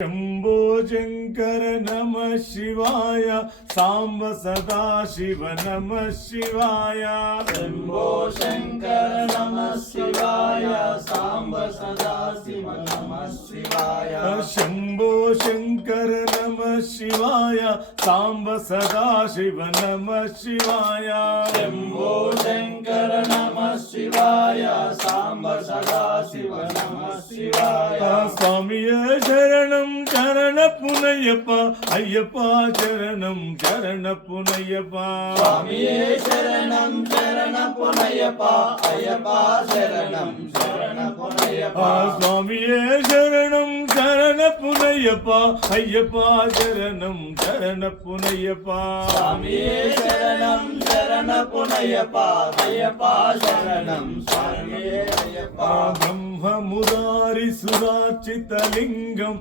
शंभो शंकर नमः शिवाय सांब सदा शिव नमः शिवाय शंभो शंकर नमः शिवाय सांब सदा शिव नमः शिवाय शंभो शंकर नमः शिवाय सांब सदा शिव नमः शिवाय शंभो शंकर नमः शिवाय सांब सदा शिव नमः शिवाय स्वामी शरणं शरण पुनय्यप्पा अय्यप्पा शरणं शरण पुनय्यप्पा स्वामिये शरणं शरण पुनय्यप्पा अय्यप्पा शरणं शरण पुनय्यप्पा स्वामिये शरणं शरण पुनय्यप्पा अय्यप्पा शरणं शरण पुनय्यप्पा स्वामिये शरणं शरण पुनय्यप्पा अय्यप्पा शरणं स्वामिये अय्यप्पा ब्रह्म मुरारी सुराचितलिंगं